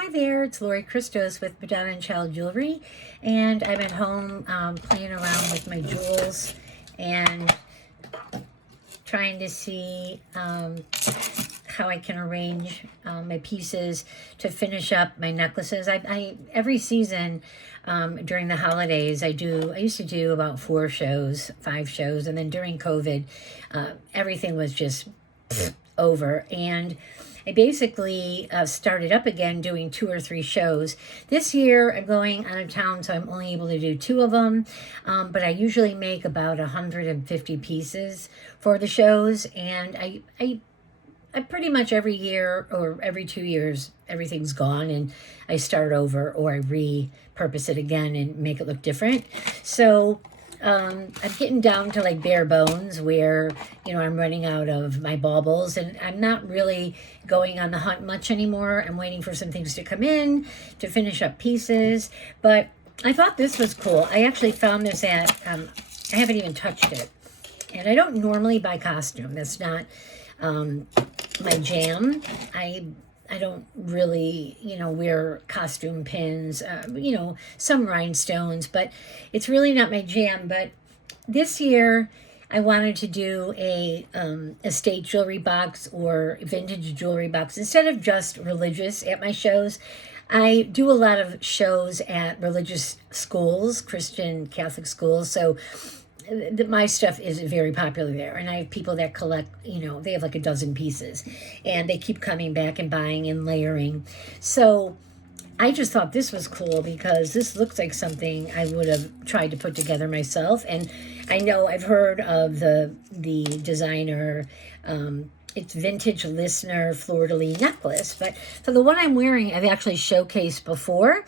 Hi there, it's Lori Christos with Madonna and Child Jewelry, and I'm at home playing around with my jewels and trying to see how I can arrange my pieces to finish up my necklaces. I every season during the holidays I used to do about 4 shows, 5 shows, and then during COVID everything was just over, and I basically started up again doing 2 or 3 shows. This year I'm going out of town, so I'm only able to do 2 of them, but I usually make about 150 pieces for the shows, and I pretty much every year or every 2 years, everything's gone and I start over or I repurpose it again and make it look different. So I'm getting down to like bare bones where, I'm running out of my baubles and I'm not really going on the hunt much anymore. I'm waiting for some things to come in to finish up pieces. But I thought this was cool. I actually found this at, I haven't even touched it. And I don't normally buy costume. That's not my jam. I don't really, wear costume pins, some rhinestones, but it's really not my jam. But this year I wanted to do a estate jewelry box or vintage jewelry box instead of just religious at my shows. I do a lot of shows at religious schools, Christian Catholic schools, so my stuff is very popular there, and I have people that collect, they have like a dozen pieces and they keep coming back and buying and layering. So I just thought this was cool because this looks like something I would have tried to put together myself. And I know I've heard of the designer, it's Vintage Listener Fleur-de-lis necklace, but so the one I'm wearing I've actually showcased before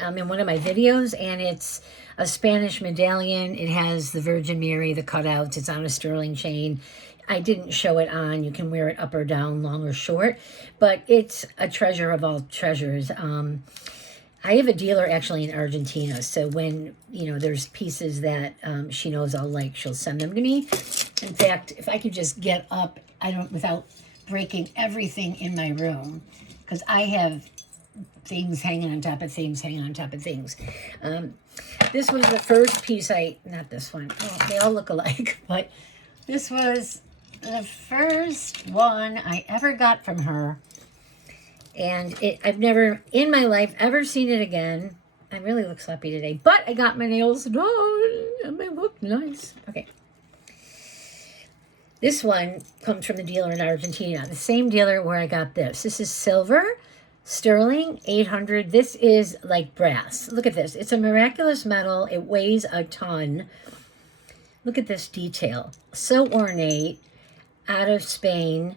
in one of my videos, and it's a Spanish medallion. It has the Virgin Mary, the cutouts. It's on a sterling chain. I didn't show it on. You can wear it up or down, long or short, but it's a treasure of all treasures. I have a dealer actually in Argentina, so when, there's pieces that she knows I'll like, she'll send them to me. In fact, if I could just get up, without breaking everything in my room, because I have things hanging on top of things, hanging on top of things. This was the first piece not this one. Oh, they all look alike, but this was the first one I ever got from her. And I've never in my life ever seen it again. I really look sloppy today, but I got my nails done and they look nice. Okay. This one comes from the dealer in Argentina, the same dealer where I got this. This is silver, sterling, 800. This is like brass. Look at this. It's a miraculous metal. It weighs a ton. Look at this detail. So ornate, out of Spain.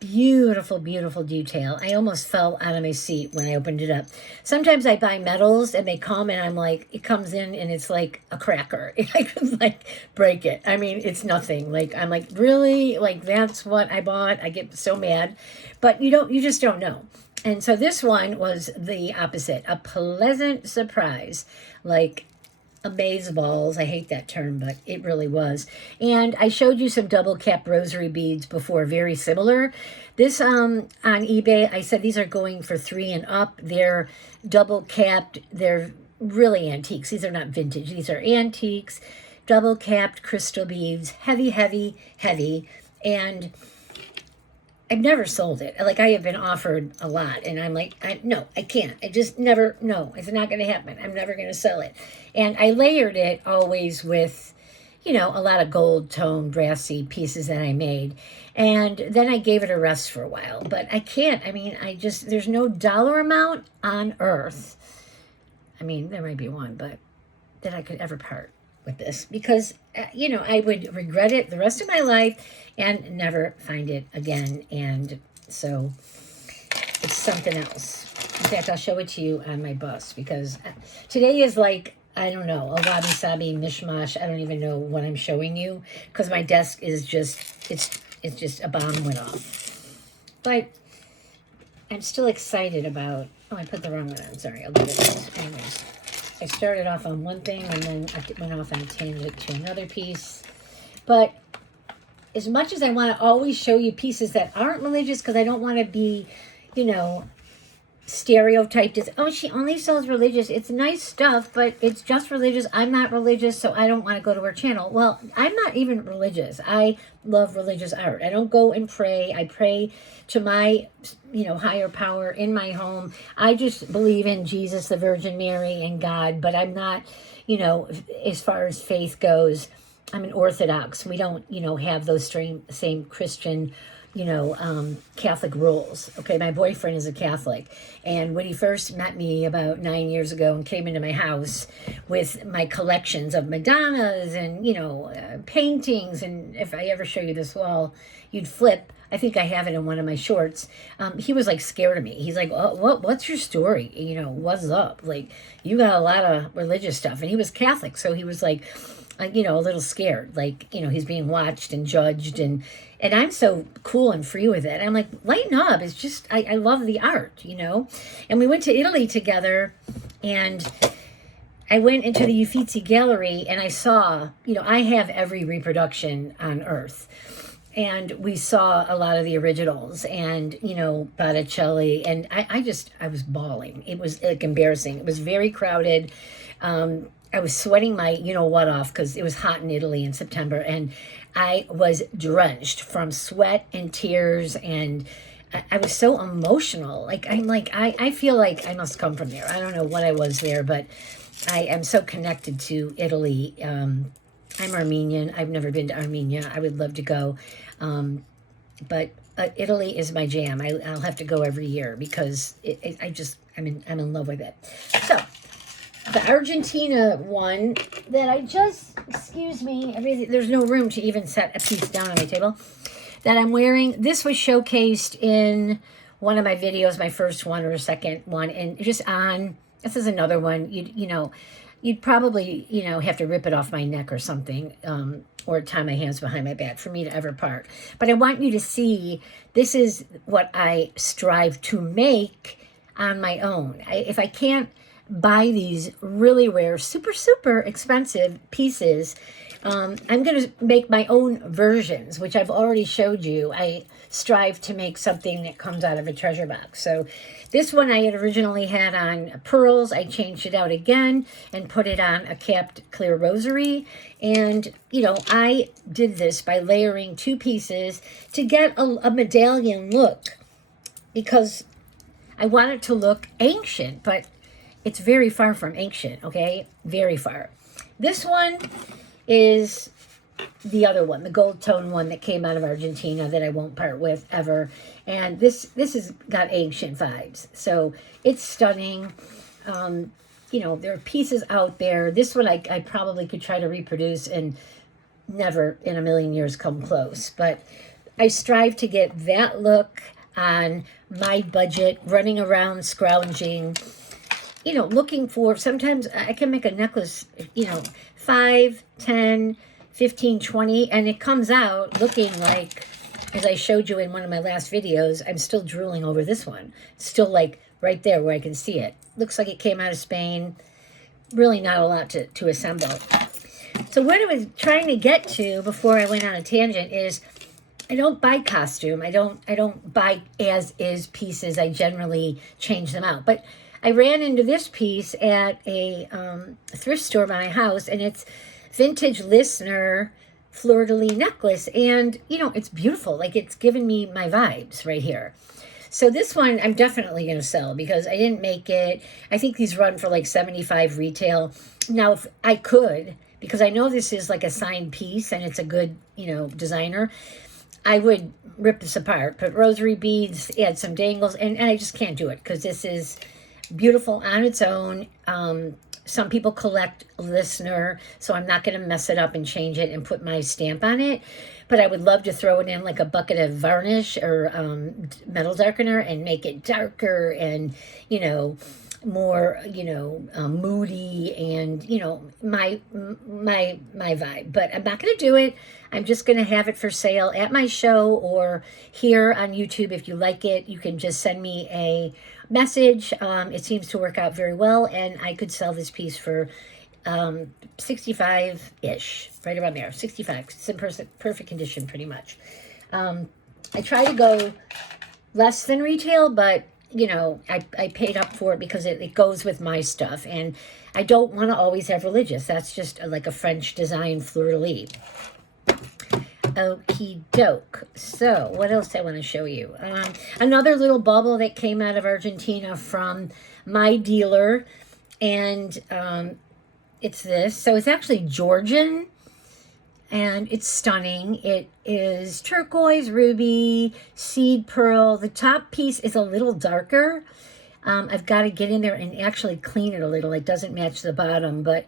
Beautiful, beautiful detail. I almost fell out of my seat when I opened it up. Sometimes I buy metals and they come and I'm like, it comes in and it's like a cracker. I could like break it. I mean, it's nothing. Like, I'm like, really? Like, that's what I bought? I get so mad. But you just don't know. And so this one was the opposite, a pleasant surprise, like amazeballs. I hate that term, but it really was. And I showed you some double cap rosary beads before, very similar. This on eBay, I said these are going for $3 and up. They're double capped. They're really antiques. These are not vintage. These are antiques, double capped crystal beads, heavy, heavy, heavy. And I've never sold it. Like, I have been offered a lot, and I'm like, no, I can't. I just never, no, it's not going to happen. I'm never going to sell it. And I layered it always with, a lot of gold tone, brassy pieces that I made. And then I gave it a rest for a while. But I can't. I mean, there's no dollar amount on earth. I mean, there might be one, but that I could ever part with this, because I would regret it the rest of my life and never find it again. And so it's something else. In fact, I'll show it to you on my bus, because today is like, I don't know, a wabi-sabi mishmash. I don't even know what I'm showing you, because my desk is just, it's just a bomb went off. But I'm still excited about, I put the wrong one on, sorry, I'll do it. Anyways, I started off on one thing and then I went off on a tangent to another piece. But as much as I want to always show you pieces that aren't religious, because I don't want to be, stereotyped as, oh, she only sells religious. It's nice stuff, but it's just religious. I'm not religious, so I don't want to go to her channel. Well, I'm not even religious. I love religious art. I don't go and pray. I pray to my, higher power in my home. I just believe in Jesus, the Virgin Mary, and God, but I'm not, as far as faith goes, I'm an Orthodox. We don't, have those same Christian Catholic rules. Okay, my boyfriend is a Catholic, and when he first met me about 9 years ago and came into my house with my collections of Madonnas and paintings, and if I ever show you this wall, you'd flip. I think I have it in one of my shorts. He was like scared of me. He's like, oh, what's your story? What's up? Like, you got a lot of religious stuff, and he was Catholic, so he was like, a little scared, like, he's being watched and judged, and I'm so cool and free with it. I'm like, lighten up. It's just, I love the art, and we went to Italy together, and I went into the Uffizi Gallery, and I saw, I have every reproduction on earth, and we saw a lot of the originals, and, Botticelli, and I was bawling. It was like embarrassing. It was very crowded. I was sweating my what off because it was hot in Italy in September, and I was drenched from sweat and tears, and I was so emotional. I feel like I must come from there. I don't know what I was there, but I am so connected to Italy. I'm Armenian. I've never been to Armenia. I would love to go, but Italy is my jam. I'll have to go every year because I'm in love with it. So. The Argentina one that I just, there's no room to even set a piece down on my table, that I'm wearing. This was showcased in one of my videos, my first one or a second one, and this is another one, you'd probably, have to rip it off my neck or something, or tie my hands behind my back for me to ever part. But I want you to see, this is what I strive to make on my own. If I can't buy these really rare, super, super expensive pieces, I'm going to make my own versions, which I've already showed you. I strive to make something that comes out of a treasure box. So this one I had originally had on pearls. I changed it out again and put it on a capped clear rosary. And, I did this by layering two pieces to get a medallion look, because I want it to look ancient, but it's very far from ancient, okay? Very far. This one is the other one, the gold tone one that came out of Argentina that I won't part with ever. And this has got ancient vibes. So it's stunning. There are pieces out there. This one I probably could try to reproduce and never in a million years come close. But I strive to get that look on my budget, running around scrounging, looking for, sometimes I can make a necklace, 5, 10, 15, 20, and it comes out looking like, as I showed you in one of my last videos, I'm still drooling over this one. Still like right there where I can see it. Looks like it came out of Spain. Really not a lot to assemble. So what I was trying to get to before I went on a tangent is, I don't buy costume. I don't buy as is pieces. I generally change them out. But I ran into this piece at a thrift store by my house, and it's vintage listener fleur-de-lis necklace, and it's beautiful. Like, it's given me my vibes right here. So this one I'm definitely going to sell because I didn't make it. I think these run for like $75 retail. Now, if I could, because I know this is like a signed piece and it's a good designer, I would rip this apart, put rosary beads, add some dangles, and I just can't do it because this is beautiful on its own. Some people collect listener, so I'm not going to mess it up and change it and put my stamp on it. But I would love to throw it in like a bucket of varnish or metal darkener and make it darker and, more, moody and, my vibe. But I'm not going to do it. I'm just going to have it for sale at my show or here on YouTube. If you like it, you can just send me a message. It seems to work out very well, and I could sell this piece for 65-ish, right around there, 65. It's in perfect condition, pretty much. I try to go less than retail, but you know, I paid up for it because it goes with my stuff. And I don't want to always have religious. That's just like a French design fleur-de-lis. Okie doke. So what else I want to show you? Another little bubble that came out of Argentina from my dealer. And it's this. So it's actually Georgian. And it's stunning. It is turquoise, ruby, seed pearl. The top piece is a little darker. I've got to get in there and actually clean it a little. It doesn't match the bottom, but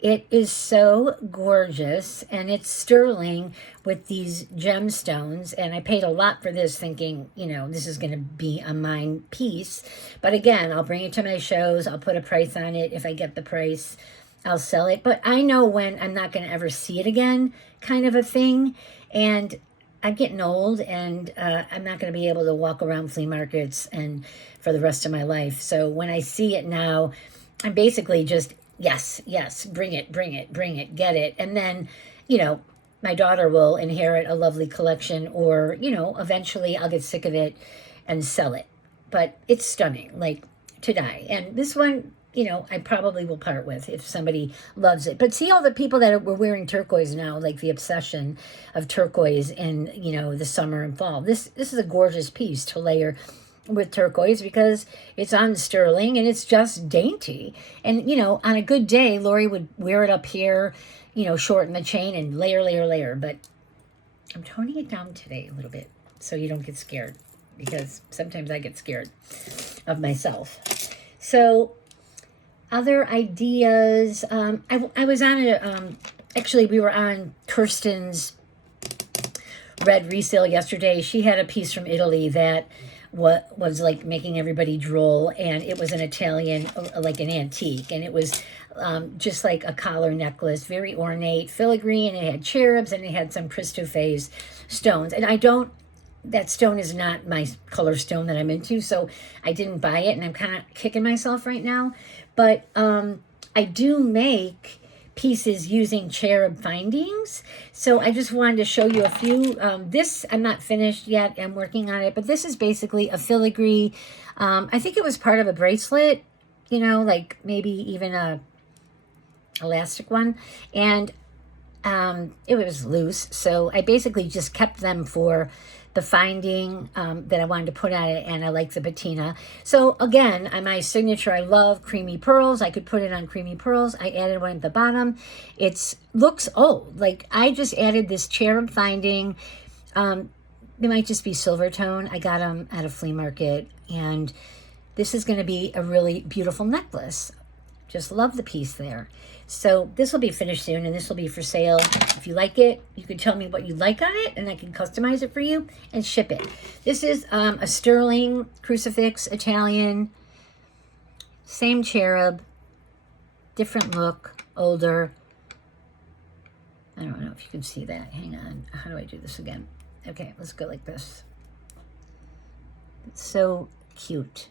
it is so gorgeous. And it's sterling with these gemstones. And I paid a lot for this thinking, you know, this is going to be a mine piece. But again, I'll bring it to my shows. I'll put a price on it. If I get the price, I'll sell it. But I know when I'm not going to ever see it again, kind of a thing. And I'm getting old, and I'm not going to be able to walk around flea markets and for the rest of my life. So when I see it now, I'm basically just, yes, bring it, get it. And then, you know, my daughter will inherit a lovely collection, or, you know, eventually I'll get sick of it and sell it. But it's stunning, like to die. And this one, you know, I probably will part with if somebody loves it. But see all the people that were wearing turquoise now, like the obsession of turquoise in, you know, the summer and fall. This is a gorgeous piece to layer with turquoise because it's on sterling and it's just dainty. And, you know, on a good day, Lori would wear it up here, you know, shorten the chain and layer. But I'm toning it down today a little bit so you don't get scared, because sometimes I get scared of myself. So other ideas, I was on actually we were on Kirsten's red resale yesterday. She had a piece from Italy that was like making everybody drool, and it was an Italian, like an antique, and it was just like a collar necklace, very ornate, filigree, and it had cherubs, and it had some Christophase stones. And that stone is not my color stone that I'm into, so I didn't buy it, and I'm kind of kicking myself right now. But I do make pieces using cherub findings, so I just wanted to show you a few. This, I'm not finished yet, I'm working on it, but this is basically a filigree. I think it was part of a bracelet, you know, like maybe even a elastic one, and it was loose, so I basically just kept them for the finding that I wanted to put on it, and I like the patina. So again, on my signature, I love creamy pearls. I could put it on creamy pearls. I added one at the bottom. It looks old. Like I just added this cherub finding. They might just be silver tone. I got them at a flea market, and this is going to be a really beautiful necklace. Just love the piece there. So this will be finished soon, and this will be for sale. If you like it, you can tell me what you like on it, and I can customize it for you and ship it. This is a sterling crucifix, Italian, same cherub, different look, older. I don't know if you can see that. Hang on. How do I do this again? Okay, let's go like this. It's so cute.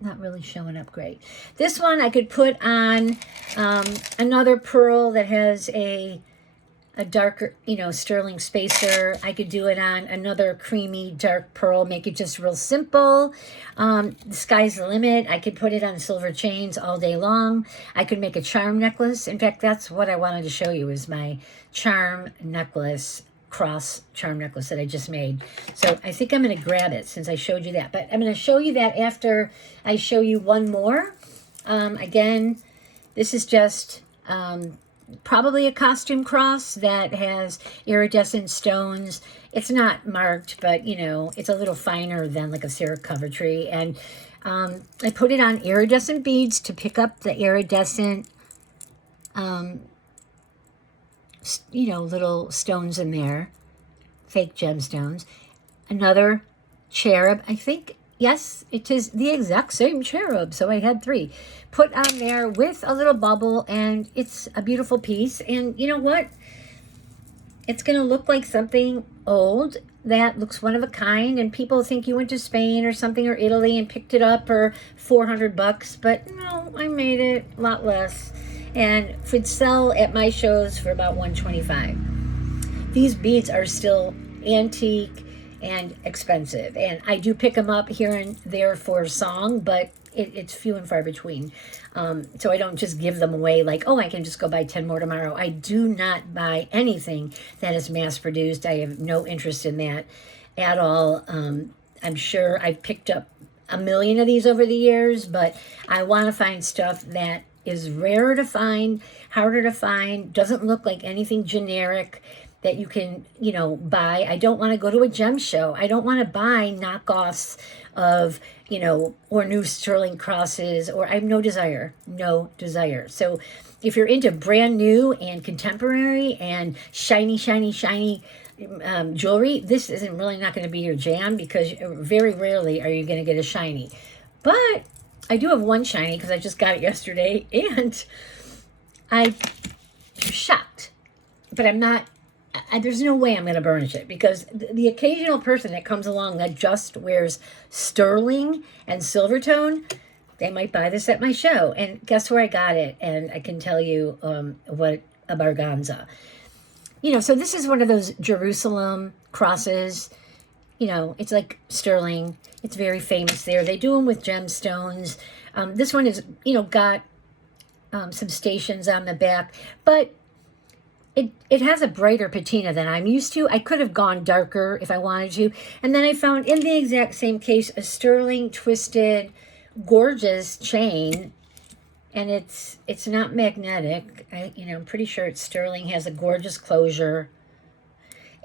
Not really showing up great. This one I could put on another pearl that has a darker, you know, sterling spacer. I could do it on another creamy dark pearl, make it just real simple. The sky's the limit. I could put it on silver chains all day long. I could make a charm necklace. In fact, that's what I wanted to show you, is my charm necklace, cross charm necklace that I just made. So I think I'm going to grab it since I showed you that. But I'm going to show you that after I show you one more. Again, this is just probably a costume cross that has iridescent stones. It's not marked, but, you know, it's a little finer than like a ceratography. And I put it on iridescent beads to pick up the iridescent you know, little stones in there, fake gemstones. Another cherub, I think, yes, it is the exact same cherub, so I had 3 put on there with a little bubble, and it's a beautiful piece. And you know what? It's going to look like something old that looks one of a kind, and people think you went to Spain or something, or Italy, and picked it up for $400, but no, I made it a lot less. And would sell at my shows for about $125. These beads are still antique and expensive. And I do pick them up here and there for a song, but it's few and far between. So I don't just give them away like, oh, I can just go buy 10 more tomorrow. I do not buy anything that is mass produced. I have no interest in that at all. I'm sure I've picked up a million of these over the years, but I want to find stuff that is rarer to find, harder to find, doesn't look like anything generic that you can, buy. I don't want to go to a gem show. I don't want to buy knockoffs of, or new sterling crosses, or I have no desire. So if you're into brand new and contemporary and shiny, shiny, shiny jewelry, this isn't really not going to be your jam, because very rarely are you going to get a shiny. But I do have one shiny because I just got it yesterday, and I'm shocked. But I'm not, there's no way I'm going to burnish it, because the occasional person that comes along that just wears sterling and silver tone, they might buy this at my show. And guess where I got it? And I can tell you what a barganza. So this is one of those Jerusalem crosses. It's like sterling. It's very famous there. They do them with gemstones. This one is, got some stations on the back, but it has a brighter patina than I'm used to. I could have gone darker if I wanted to. And then I found in the exact same case a sterling twisted, gorgeous chain. And it's not magnetic. I'm pretty sure it's sterling, has a gorgeous closure.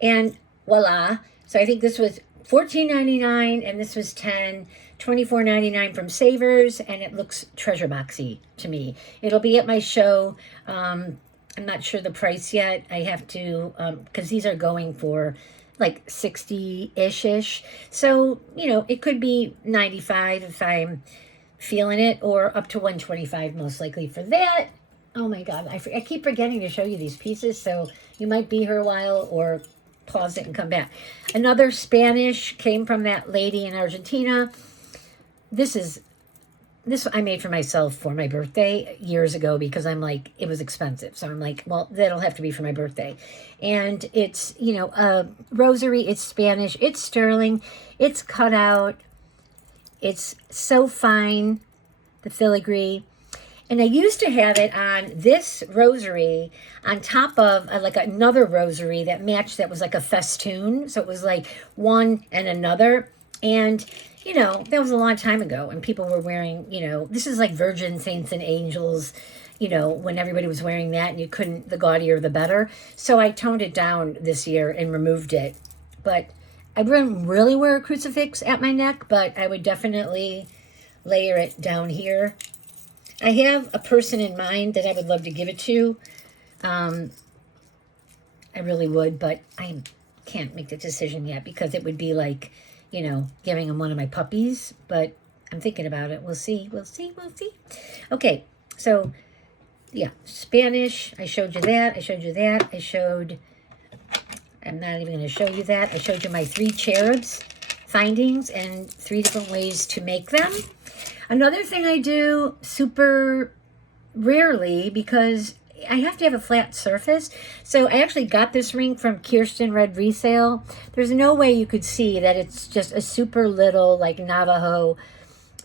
And voila. So I think this was $14.99 and this was $24.99 from Savers, and it looks treasure boxy to me. It'll be at my show. I'm not sure the price yet. I have to, because these are going for like 60-ish. So, it could be 95 if I'm feeling it, or up to 125 most likely for that. Oh my God, I keep forgetting to show you these pieces, so you might be here a while or pause it and come back. Another Spanish came from that lady in Argentina. This I made for myself for my birthday years ago, because I'm like, it was expensive. So I'm like, well, that'll have to be for my birthday. And it's, a rosary, it's Spanish, it's sterling, it's cut out. It's so fine, the filigree. And I used to have it on this rosary on top of like another rosary that matched, that was like a festoon. So it was like one and another. And, that was a long time ago, and people were wearing, this is like Virgin Saints and Angels, when everybody was wearing that, and you couldn't, the gaudier the better. So I toned it down this year and removed it. But I wouldn't really wear a crucifix at my neck, but I would definitely layer it down here. I have a person in mind that I would love to give it to. I really would, but I can't make the decision yet, because it would be like, giving him one of my puppies. But I'm thinking about it. We'll see. Okay, so yeah, Spanish. I showed you that. I'm not even going to show you that. I showed you my 3 cherubs findings and 3 different ways to make them. Another thing I do super rarely, because I have to have a flat surface. So I actually got this ring from Kirsten Red Resale. There's no way you could see that it's just a super little, like, Navajo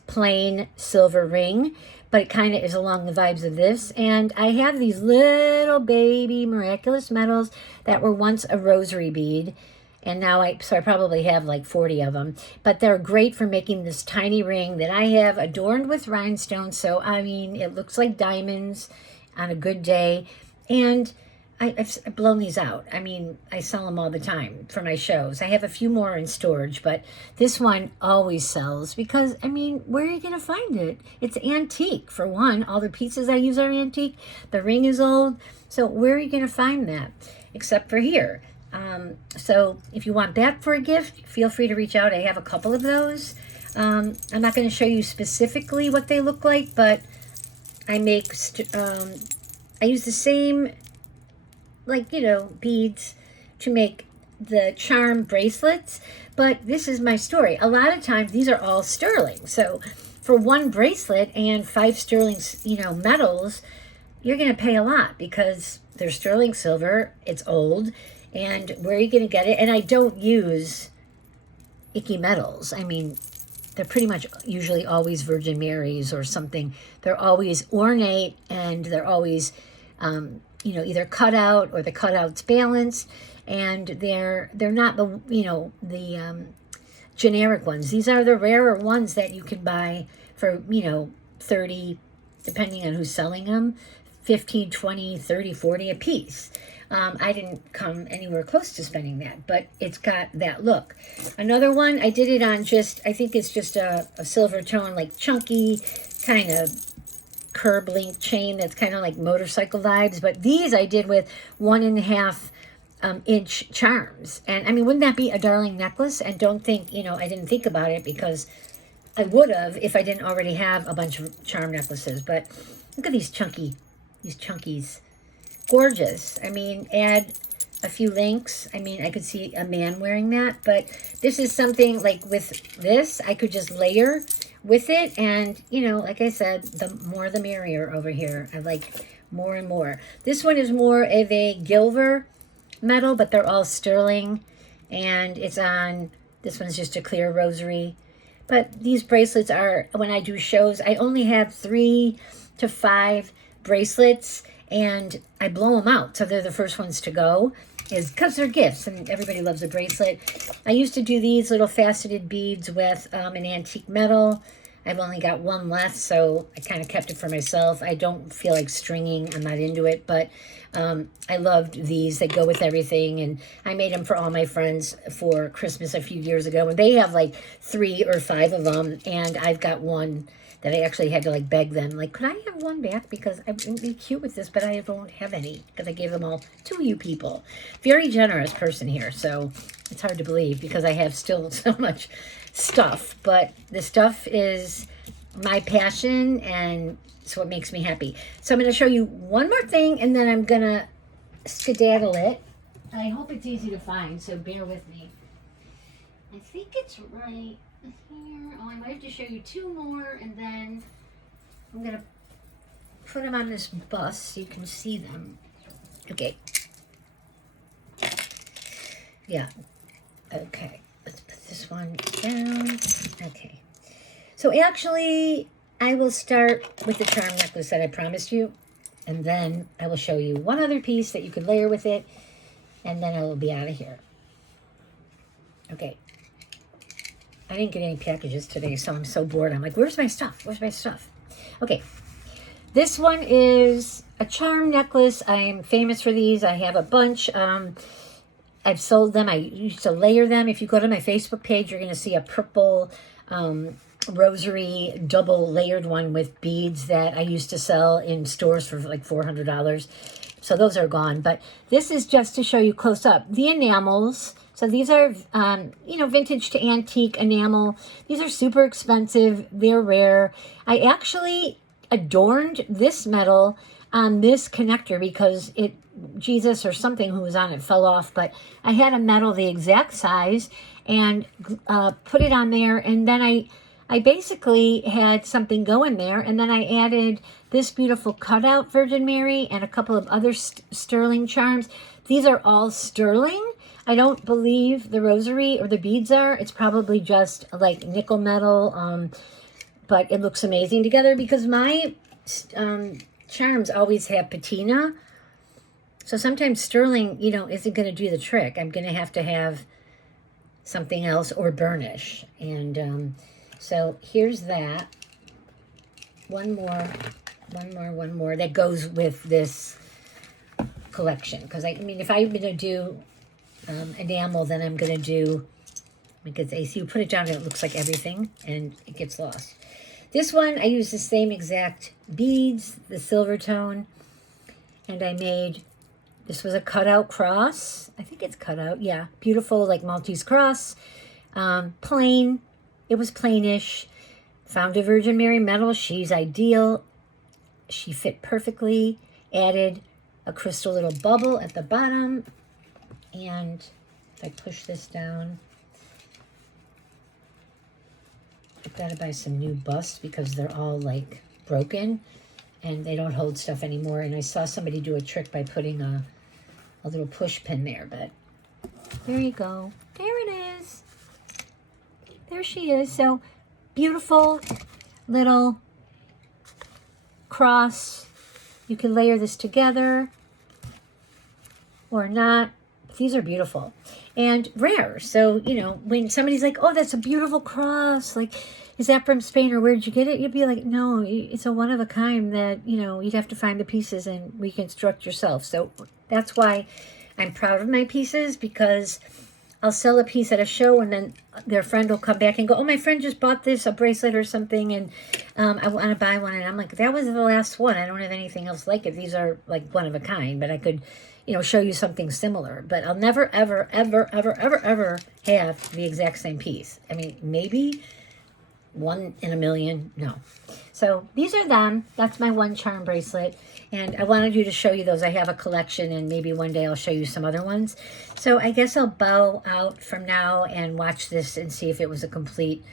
plain silver ring, but it kind of is along the vibes of this. And I have these little baby miraculous metals that were once a rosary bead, and now I probably have like 40 of them. But they're great for making this tiny ring that I have adorned with rhinestones. So, I mean, it looks like diamonds on a good day. And I've blown these out. I mean, I sell them all the time for my shows. I have a few more in storage, but this one always sells, because, I mean, where are you going to find it? It's antique, for one. All the pieces I use are antique. The ring is old. So where are you going to find that? Except for here. So if you want that for a gift, feel free to reach out. I have a couple of those. I'm not going to show you specifically what they look like, but I make, I use the same, like, beads to make the charm bracelets. But this is my story. A lot of times these are all sterling. So for one bracelet and 5 sterling, metals, you're going to pay a lot, because they're sterling silver. It's old. And where are you going to get it? And I don't use icky metals. I mean, they're pretty much usually always Virgin Marys or something. They're always ornate, and they're always, you know, either cut out or the cutout's balanced, and they're not the, you know, the generic ones. These are the rarer ones that you can buy for, you know, 30, depending on who's selling them, 15, 20, 30, 40 a piece. I didn't come anywhere close to spending that, but it's got that look. Another one, I did it on just, I think it's just a silver tone, like chunky, kind of curb link chain that's kind of like motorcycle vibes. But these I did with 1.5 inch charms. And I mean, wouldn't that be a darling necklace? And don't think, you know, I didn't think about it, because I would have if I didn't already have a bunch of charm necklaces. But look at these chunkies. Gorgeous. I mean, add a few links. I mean, I could see a man wearing that, but this is something like with this, I could just layer with it. And, you know, like I said, the more the merrier over here. I like more and more. This one is more of a Gilver metal, but they're all sterling. And it's on, this one's just a clear rosary. But these bracelets are, when I do shows, I only have 3 to 5 bracelets, and I blow them out, so they're the first ones to go, is because they're gifts, and everybody loves a bracelet. I used to do these little faceted beads with an antique metal. I've only got one left, so I kind of kept it for myself. I don't feel like stringing. I'm not into it, but I loved these. They go with everything, and I made them for all my friends for Christmas a few years ago, and they have like 3 or 5 of them, and I've got one that I actually had to like beg them, like, could I have one back, because I would be cute with this, but I don't have any, because I gave them all to you people. Very generous person here, so it's hard to believe, because I have still so much stuff, but the stuff is my passion, and it's what makes me happy. So I'm going to show you one more thing, and then I'm going to skedaddle it. I hope it's easy to find, so bear with me. I think it's right here. Oh, I might have to show you 2 more, and then I'm going to put them on this bus so you can see them. Okay. Yeah. Okay. Let's put this one down. Okay. So actually, I will start with the charm necklace that I promised you, and then I will show you one other piece that you could layer with it, and then I will be out of here. Okay. I didn't get any packages today, so I'm so bored. I'm like, where's my stuff? Where's my stuff? Okay. This one is a charm necklace. I am famous for these. I have a bunch. I've sold them. I used to layer them. If you go to my Facebook page, you're going to see a purple rosary double layered one with beads that I used to sell in stores for like $400. So those are gone. But this is just to show you close up. The enamels. So these are, you know, vintage to antique enamel. These are super expensive. They're rare. I actually adorned this metal on this connector because Jesus or something who was on it fell off. But I had a metal the exact size and put it on there. And then I basically had something go in there. And then I added this beautiful cutout Virgin Mary and a couple of other sterling charms. These are all sterling. I don't believe the rosary or the beads are. It's probably just like nickel metal, but it looks amazing together because my charms always have patina. So sometimes sterling, you know, isn't going to do the trick. I'm going to have something else or burnish. And so here's that. One more that goes with this collection. Because I mean, if I'm going to do enamel, then I'm going to do, because you put it down and it looks like everything and it gets lost. This one, I use the same exact beads, the silver tone, and I made, this was a cutout cross. I think it's cutout, yeah. Beautiful, like Maltese cross. Plain, it was plainish. Found a Virgin Mary metal, she's ideal. She fit perfectly. Added a crystal little bubble at the bottom. And if I push this down, I've got to buy some new busts because they're all like broken and they don't hold stuff anymore. And I saw somebody do a trick by putting a little push pin there, but there you go. There it is. there she is. So beautiful little cross. You can layer this together or not. These are beautiful and rare. So, you know, when somebody's like, oh, that's a beautiful cross, like, is that from Spain or where did you get it? You'd be like, no, it's a one of a kind that, you know, you'd have to find the pieces and reconstruct yourself. So that's why I'm proud of my pieces, because I'll sell a piece at a show and then their friend will come back and go, oh, my friend just bought this, a bracelet or something, and I want to buy one. And I'm like, that was the last one. I don't have anything else like it. These are like one of a kind, but I could, you know, show you something similar. But I'll never, ever, ever, ever, ever, ever have the exact same piece. I mean, maybe 1 in a million. No. So these are them. That's my one charm bracelet. And I wanted you to show you those. I have a collection, and maybe one day I'll show you some other ones. So I guess I'll bow out from now and watch this and see if it was a complete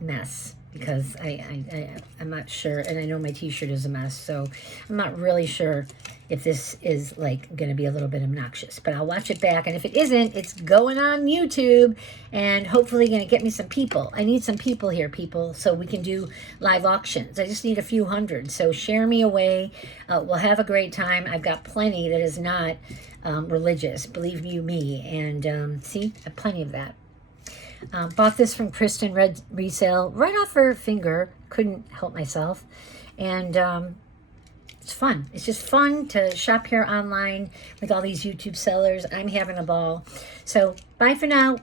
mess, because I'm not sure, and I know my t-shirt is a mess, so I'm not really sure if this is like going to be a little bit obnoxious, but I'll watch it back, and if it isn't, it's going on YouTube, and hopefully going to get me some people. I need some people here, people, so we can do live auctions. I just need a few hundred, so share me away. We'll have a great time. I've got plenty that is not religious, believe you me, and see, I have plenty of that. Bought this from Kristen, red resale, right off her finger. Couldn't help myself. And it's fun. It's just fun to shop here online with all these YouTube sellers. I'm having a ball. So bye for now.